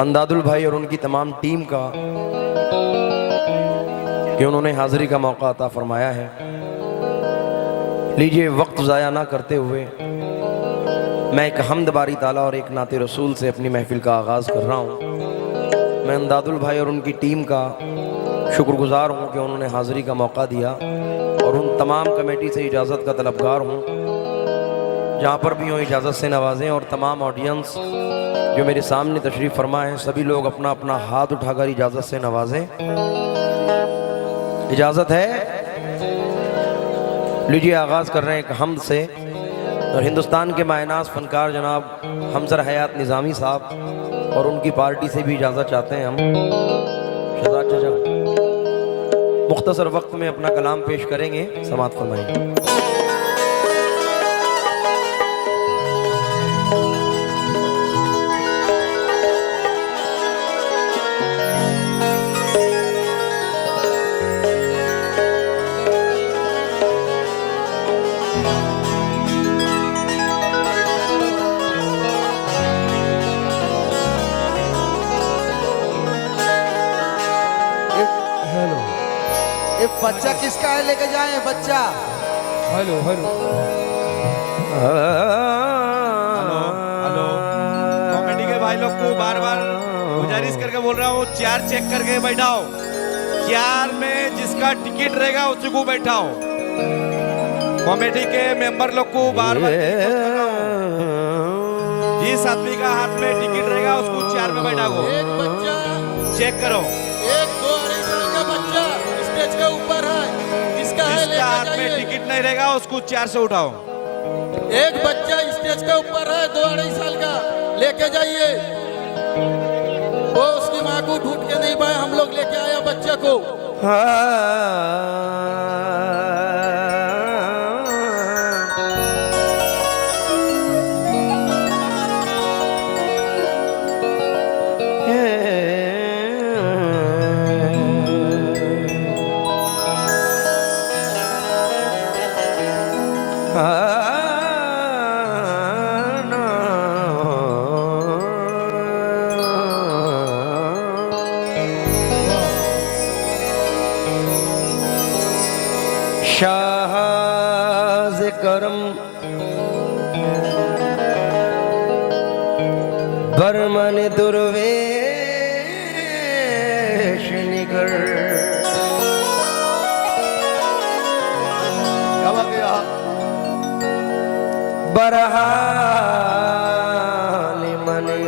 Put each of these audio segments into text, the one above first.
अंदादुल भाई और उनकी तमाम टीम का कि उन्होंने हाज़िरी का मौका अता फरमाया है। लीजिए, वक्त ज़ाया ना करते हुए मैं एक हम्द बारी ताला और एक नाते रसूल से अपनी महफिल का आगाज़ कर रहा हूँ। मैं अंदादुल भाई और उनकी टीम का शुक्रगुजार हूँ कि उन्होंने हाज़िरी का मौका दिया और उन तमाम कमेटी से इजाज़त का तलबगार हूँ। जहाँ पर भी हों इजाज़त से नवाजें और तमाम ऑडियंस जो मेरे सामने तशरीफ़ फरमा है सभी लोग अपना अपना हाथ उठाकर इजाज़त से नवाजें। इजाज़त है? लीजिए, आगाज़ कर रहे हैं एक हम्द से और हिंदुस्तान के मायनाज़ फ़नकार जनाब हमसर हयात निज़ामी साहब और उनकी पार्टी से भी इजाज़त चाहते हैं हम। शहजाद चाचा मुख्तसर वक्त में अपना कलाम पेश करेंगे, समाअत फरमाएंगे। बच्चा किसका है, लेके जाए बच्चा। Hello hello hello hello comedy के भाई लोग को बार बार गुजारिश करके बोल रहा हूँ, चेयर चेक करके बैठाओ। चेयर में जिसका टिकट रहेगा उसी को बैठाओ। कॉमेडी के मेंबर लोग को बार बार जिस आदमी का हाथ में टिकट रहेगा उसको चेयर में बैठाओ। एक बच्चा चेक करो। एक 2-2.5 साल का बच्चा स्टेज के ऊपर है, किसका है, जिसके लेके हाथ में जाइए। टिकट नहीं रहेगा उसको चेयर से उठाओ। एक बच्चा स्टेज के ऊपर है 2-2.5 साल का, लेके जाइए। वो उसकी माँ को ढूंढ के नहीं पाए, हम लोग लेके आया बच्चे को। शाहज़ करम बरमन दुर्वेश निगर बरहाल मने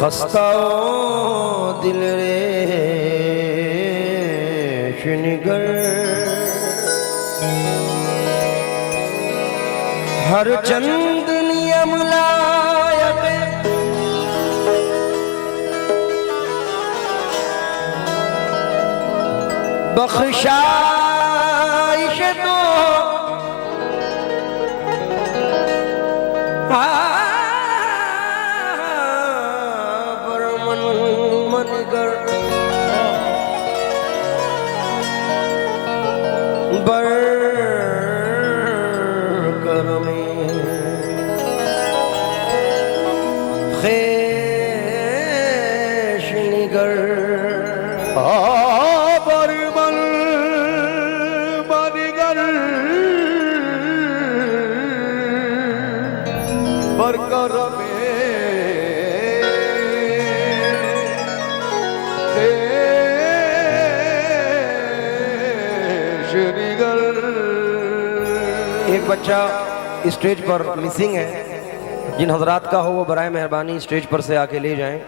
खस्ताओ दिल रे निगर हर चंद नियम लायक बख्शाइश तो बरमन मनगर बर करमे खेश निगर बरमन मनगर बर करमे एक बच्चा स्टेज पर मिसिंग है, जिन हजरात का हो वो बराए मेहरबानी स्टेज पर से आके ले जाएं।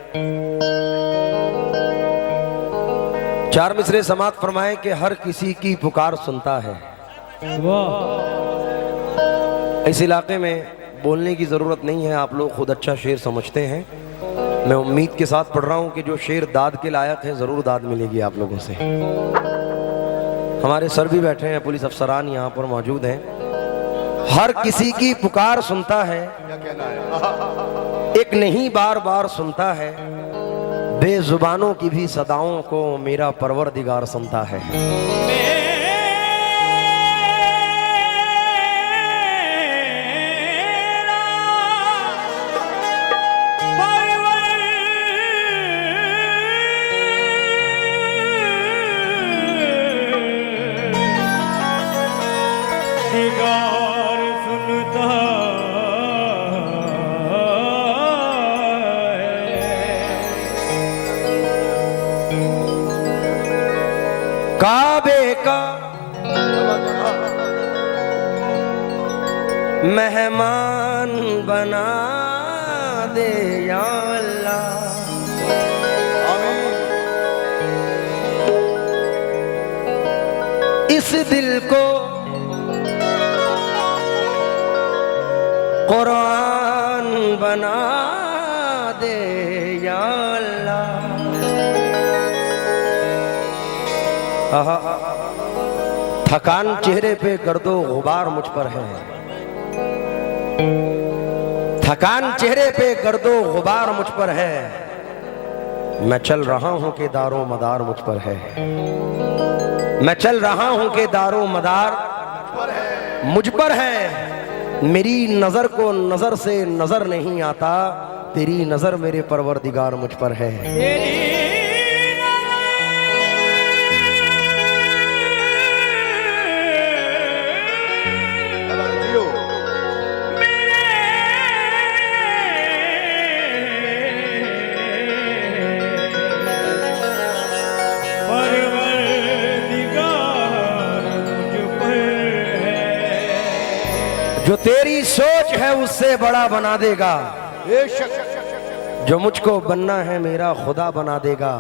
4 मिसरे समात फरमाएं कि हर किसी की पुकार सुनता है। इस इलाके में बोलने की ज़रूरत नहीं है, आप लोग खुद अच्छा शेर समझते हैं। मैं उम्मीद के साथ पढ़ रहा हूँ कि जो शेर दाद के लायक है ज़रूर दाद मिलेगी आप लोगों से। हमारे सर भी बैठे हैं, पुलिस अफसरान यहाँ पर मौजूद हैं। हर किसी की पुकार सुनता है, एक नहीं बार बार सुनता है, बेजुबानों की भी सदाओं को मेरा परवरदिगार सुनता है। दिगार सुनता काबे का मेहमान बना दे या अल्लाह। इस दिल को कुरान बना दे या अल्लाह। आहा, थकान चेहरे पे गर्दो गुबार मुझ पर है, थकान चेहरे पे गर्दो गुबार मुझ पर है। मैं चल रहा हूं कि दारो मदार मुझ पर है, मैं चल रहा हूं कि दारो मदार मुझ पर है। मेरी नजर को नजर से नजर नहीं आता, तेरी नजर मेरे परवरदिगार मुझ पर है। जो तेरी सोच है उससे बड़ा बना देगा, जो मुझको बनना है मेरा खुदा बना देगा।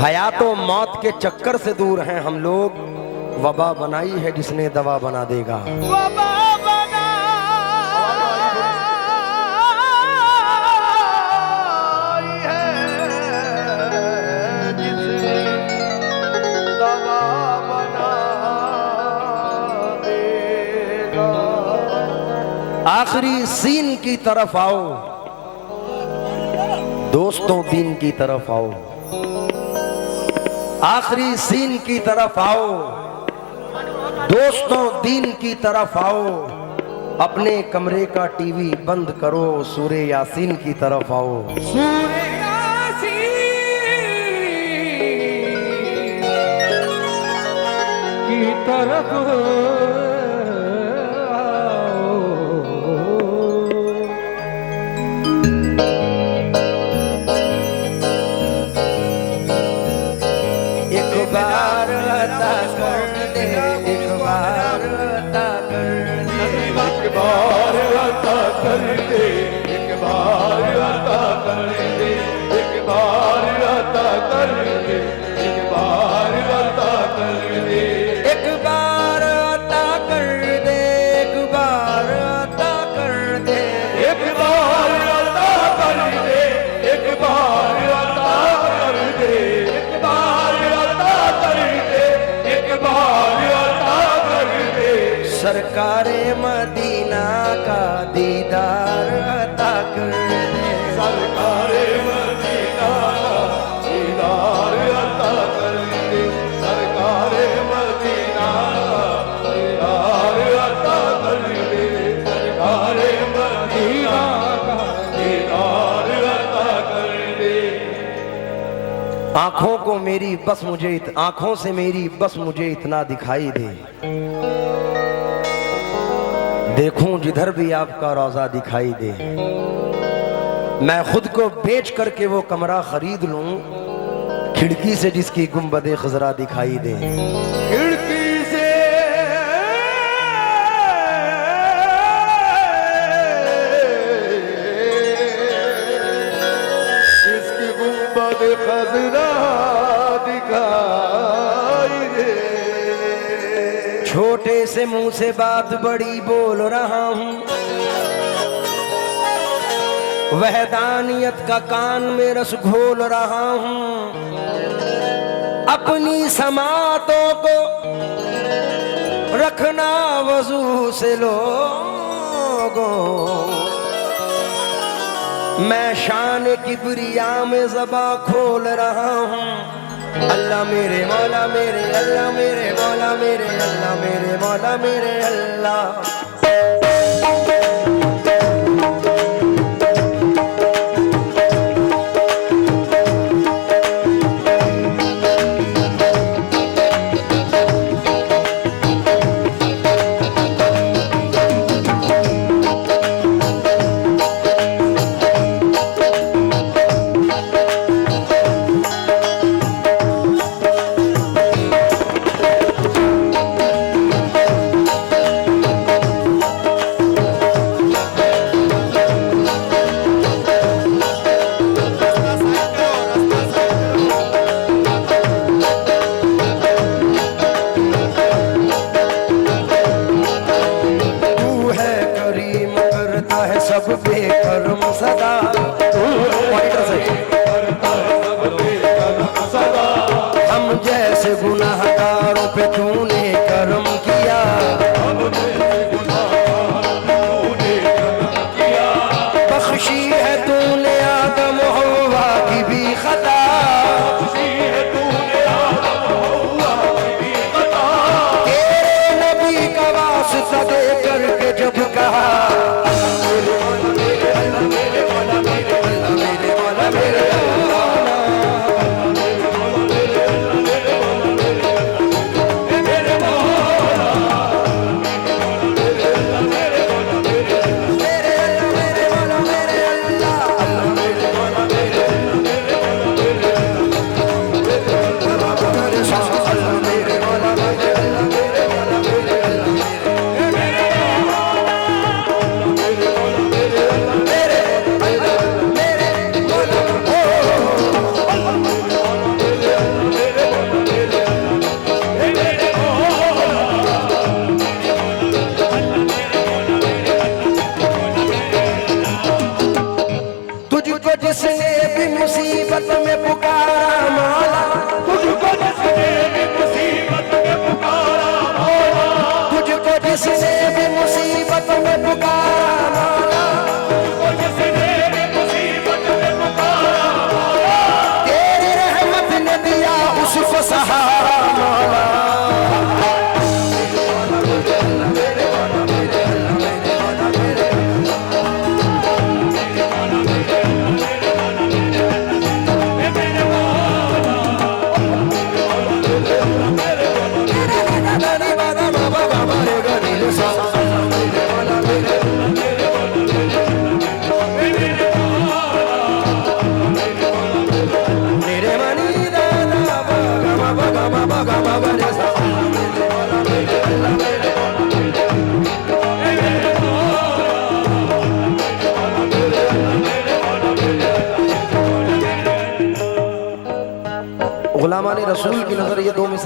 हयातो मौत के चक्कर से दूर हैं हम लोग, वबा बनाई है जिसने दवा बना देगा। आखिरी सीन की तरफ आओ दोस्तों, दीन की तरफ आओ। आखिरी सीन की तरफ आओ दोस्तों, दीन की तरफ आओ। अपने कमरे का टीवी बंद करो, सूरे यासीन की तरफ आओ। सूरे यासीन की तरफ सरकारे मदीना का दीदार अता कर दे। सरकारे मदीना का दीदार अता कर दे। सरकारे मदीना का दीदार अता कर दे। सरकारे मदीना का दीदार अता कर दे। आंखों को मेरी बस मुझे आंखों से मेरी बस मुझे इतना दिखाई दे, देखूं जिधर भी आपका रोजा दिखाई दे। मैं खुद को बेच करके वो कमरा खरीद लूं, खिड़की से जिसकी गुंबदे खजरा दिखाई दे। खिड़की से जिसकी गुंबद खजरा दिखाई दे। छोटे से मुंह से बात बड़ी बोल रहा हूं, वहदानियत का कान में रस घोल रहा हूं। अपनी समातों को रखना वजू से लोगों, मैं शान किबरिया में ज़बा खोल रहा हूं। अल्लाह मेरे मौला मेरे अल्लाह मेरे मौला मेरे अल्लाह मेरे मौला मेरे अल्लाह।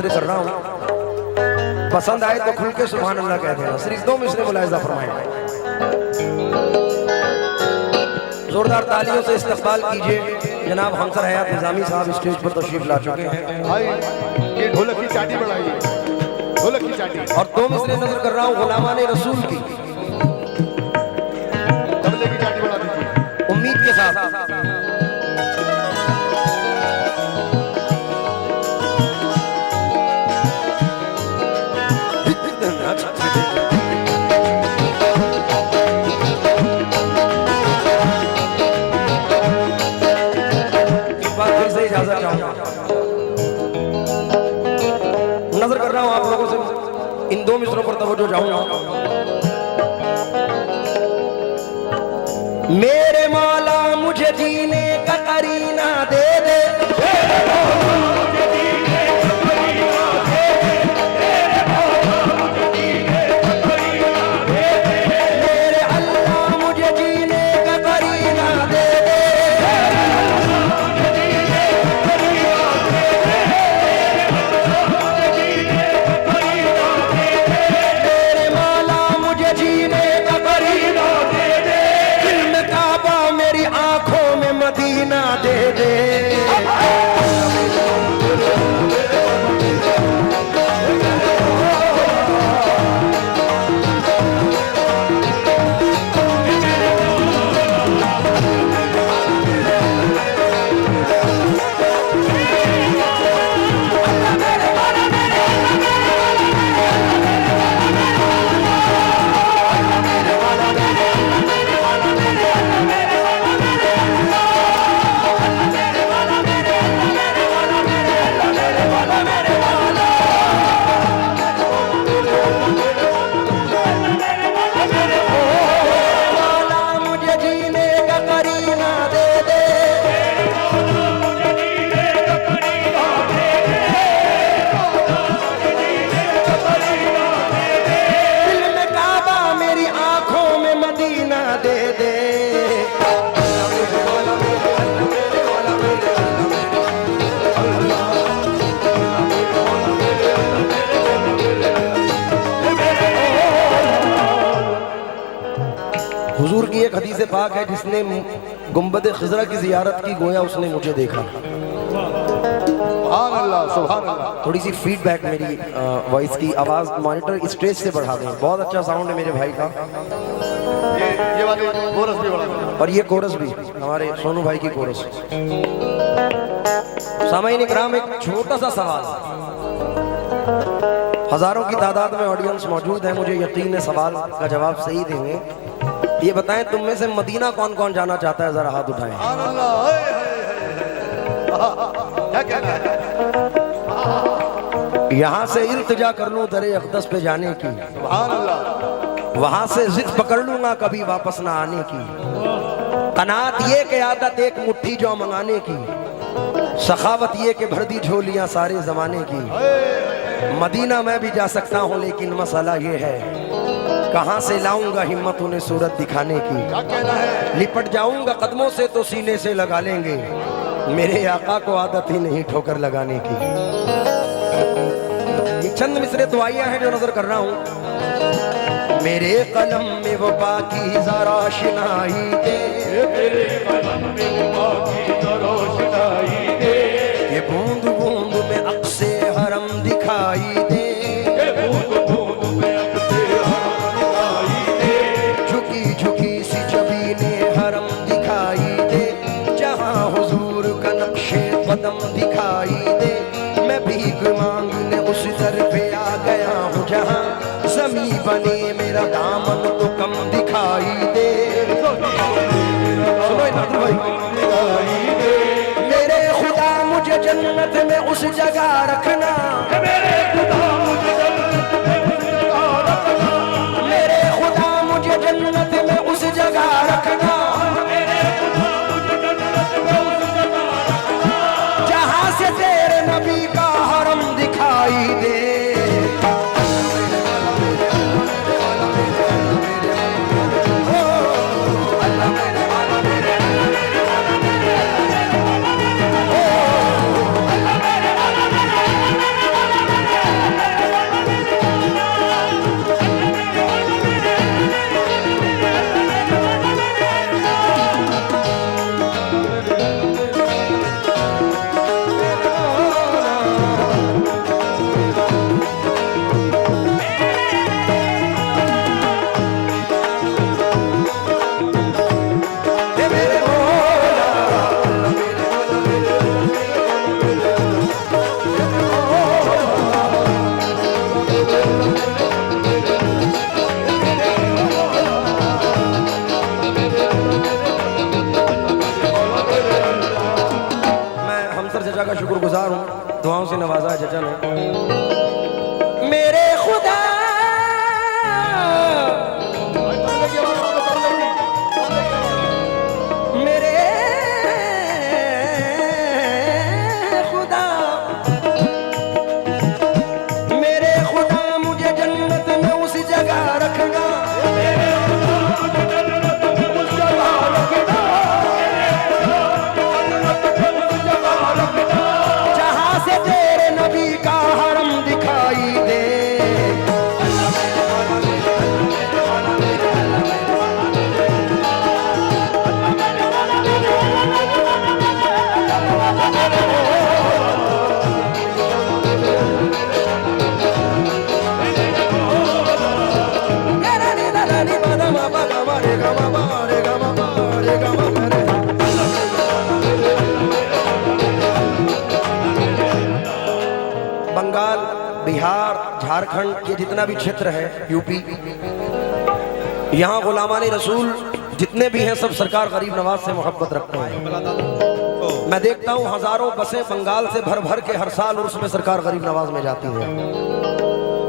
मिसरे कर रहा हूँ, पसंद आए तो खुल के सुभान अल्लाह कह देना। सिर्फ 2 मिसरे मुलाहिजा फरमाएं। जोरदार तालियों से इस्तकबाल कीजिए जनाब हमसर हयात निजामी साहब स्टेज पर तशरीफ ला चुके हैं। भाई ये ढोलक की चाटी बढ़ाइए, ढोलक की चाटी। और 2 मिसरे नजर कर रहा हूँ गुलामान रसूल की, तबले की चाटी बढ़ा दीजिए। उम्मीद के साथ। इजाजत चाहूंगा, नजर कर रहा हूं आप लोगों से, इन 2 मिसरों पर तवज्जो चाहूंगा। मेरे मौला मुझे जीने का करीना दे दे, मेरे अल्लाह मुझे जीने का करीना दे दे, मेरे मौला मुझे जीने का करीना दे दे, दिल में काबा मेरी आंखों में मदीना दे दे। मौला मुझे जीने का करीना दे दे, दिल में काबा मेरी आंखों में मदीना दे दे। हुजूर की एक हदीस पाक है, जिसने गुंबद खिजरा की जियारत की गोया उसने मुझे देखा। सुभान अल्लाह, सुभान अल्लाह। थोड़ी सी फीडबैक मेरी वॉइस की, आवाज मॉनिटर स्टेज से बढ़ा दें। बहुत अच्छा साउंड है मेरे भाई का, ये वाले कोरस भी बढ़ा दीजिए। और ये कोरस भी हमारे सोनू भाई की कोरस। सामाईन इकराम, एक छोटा सा सवाल, हजारों की तादाद में ऑडियंस मौजूद है, मुझे यकीन है सवाल का जवाब सही देंगे। ये बताएं, तुम में से मदीना कौन कौन जाना चाहता है? जरा हाथ उठाएं। सुभान अल्लाह। क्या कहना है? यहाँ से इल्तिजा कर लूं दरे अक़दस पे जाने की, सुभान अल्लाह। वहां से जिद पकड़ लूंगा कभी वापस ना आने की। कनात ये कि आदत एक मुट्ठी जौ मंगाने की, सखावत ये कि भर दी झोलियां सारे जमाने की। मदीना मैं भी जा सकता हूँ, लेकिन मसला ये है कहाँ से लाऊंगा हिम्मत उन्हें सूरत दिखाने की। क्या कहना है? लिपट जाऊंगा कदमों से तो सीने से लगा लेंगे, मेरे आका को आदत ही नहीं ठोकर लगाने की। ये चंद मिसरे दुआइयां हैं जो नजर कर रहा हूं। मेरे कलम में वो पाकीज़ा रोशनाई दे, मेरे कलम में वो पाकीज़ा रोशनाई दे, ये बूंद बूंद में अक्से हरम दिखाई दे, ये बूंद बूंद में अक्से हरम दिखाई दे, झुकी झुकी सी जबीने हरम दिखाई दे, जहां हुजूर का नक्शे कदम दिखाई दे। मैं भीख मांगने उस दर पे आ गया हूँ जहां ज़मीं बने मेरा दामन तो कम दिखाई दे। सुनो नादर भाई, मेरे खुदा मुझे जन्नत में उस जगह रखना, मेरे खुदा मुझे जन्नत में उस जगह रखना, मेरे खुदा मुझे जन्नत में उस जगह रखना, मेरे खुदा मुझे जन्नत में उस जगह रखना, जहां से तेरे नबी का हरम दिखाई दे। उत्तराखंड ये जितना भी क्षेत्र है यूपी, यहाँ गुलामाने रसूल जितने भी हैं सब सरकार गरीब नवाज से मोहब्बत रखते हैं। मैं देखता हूँ हजारों बसें बंगाल से भर भर के हर साल उर्स में सरकार गरीब नवाज में जाती हैं।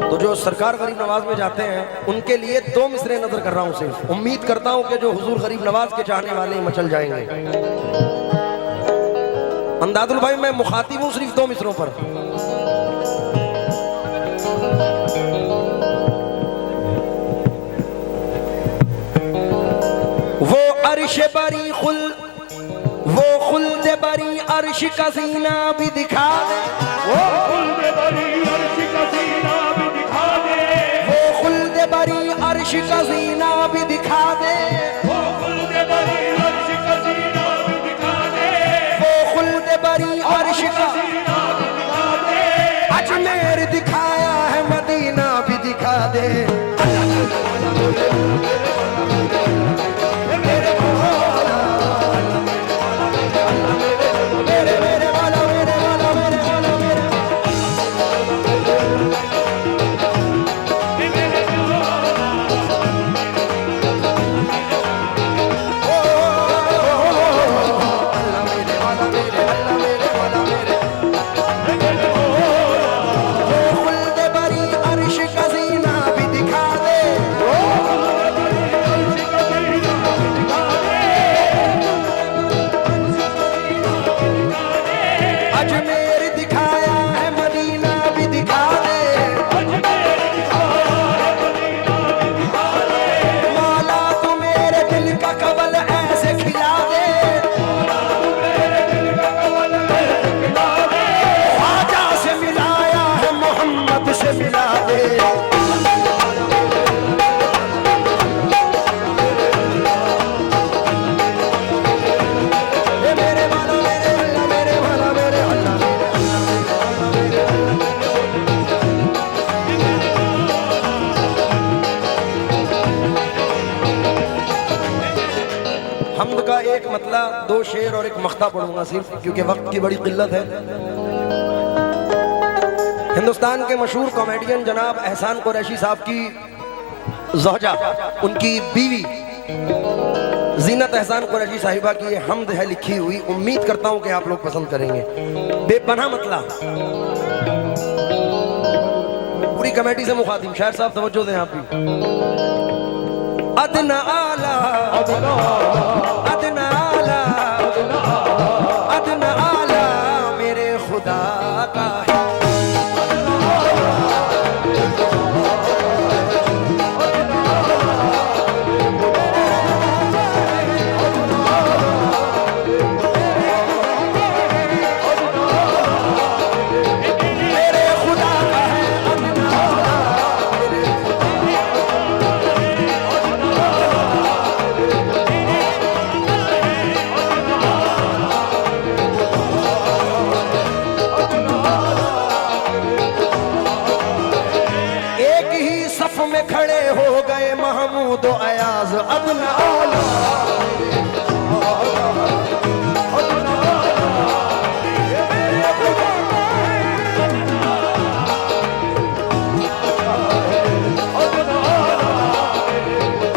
तो जो सरकार गरीब नवाज में जाते हैं उनके लिए 2 मिसरे नजर कर रहा हूँ सिर्फ। उम्मीद करता हूँ कि जो हुजूर गरीब नवाज के चाहने वाले मचल जाएंगे। अंदादुल भाई मैं मुखातिब हूँ सिर्फ 2 मिसरों पर। वो अर्श बरी खुल, वो खुल्द बरी अर्श का सीना भी दिखा दे, वो खुल्द बरी अर्श का सीना भी दिखा दे, वो खुल्द बरी अर्श का सीना भी दिखा दे, वो खुल्द बरी अर्श का सीना भी दिखा दे, वो खुल्द बरी अर्श का सीना भी दिखा दे, अजमेर दिखाया है मदीना भी दिखा दे। हमद का एक मतला 2 शेर और एक मख्ता पढ़ूंगा सिर्फ क्योंकि वक्त की बड़ी किल्लत है। हिंदुस्तान के मशहूर कॉमेडियन जनाब एहसान कुरैशी साहब की ज़ौजा, उनकी बीवी जीनत एहसान कुरैशी साहिबा की ये हमद है लिखी हुई। उम्मीद करता हूं कि आप लोग पसंद करेंगे। बेपनाह मतला, पूरी कमेटी से मुखातिब, शायर साहब तवज्जो दें आप भी। अदना आला अदना आला अदना आला मेरे खुदा का है। में खड़े हो गए महमूद अयाज अदना आला।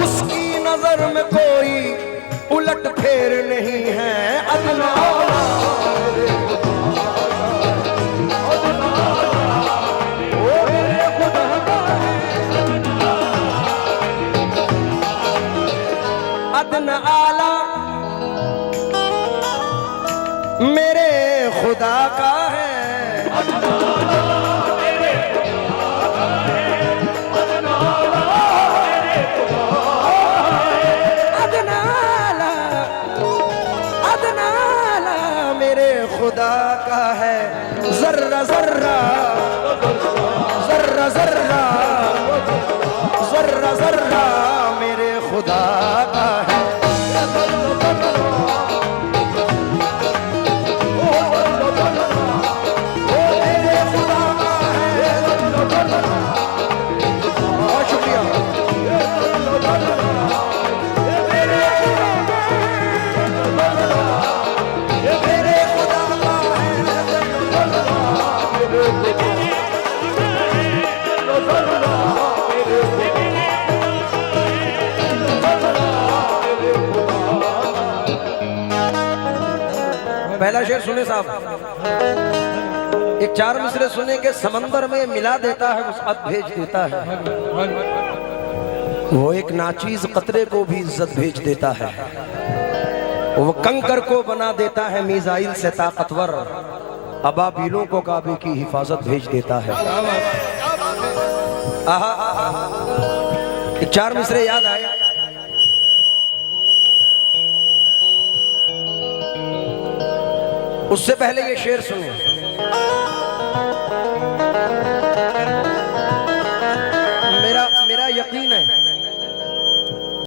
उसकी नजर में कोई उलट फेर नहीं है अदना आला। अदना आला शेर सुने साहब, एक 4 मिसरे सुने के समंदर में मिला देता है वसअत भेज देता है, वो एक नाचीज कतरे को भी इज्जत भेज देता है, वो कंकर को बना देता है मिसाइल से ताकतवर, अबाबीलों को काबे की हिफाजत भेज देता है। आहा, एक 4 मिसरे याद आए। उससे पहले ये शेर सुने।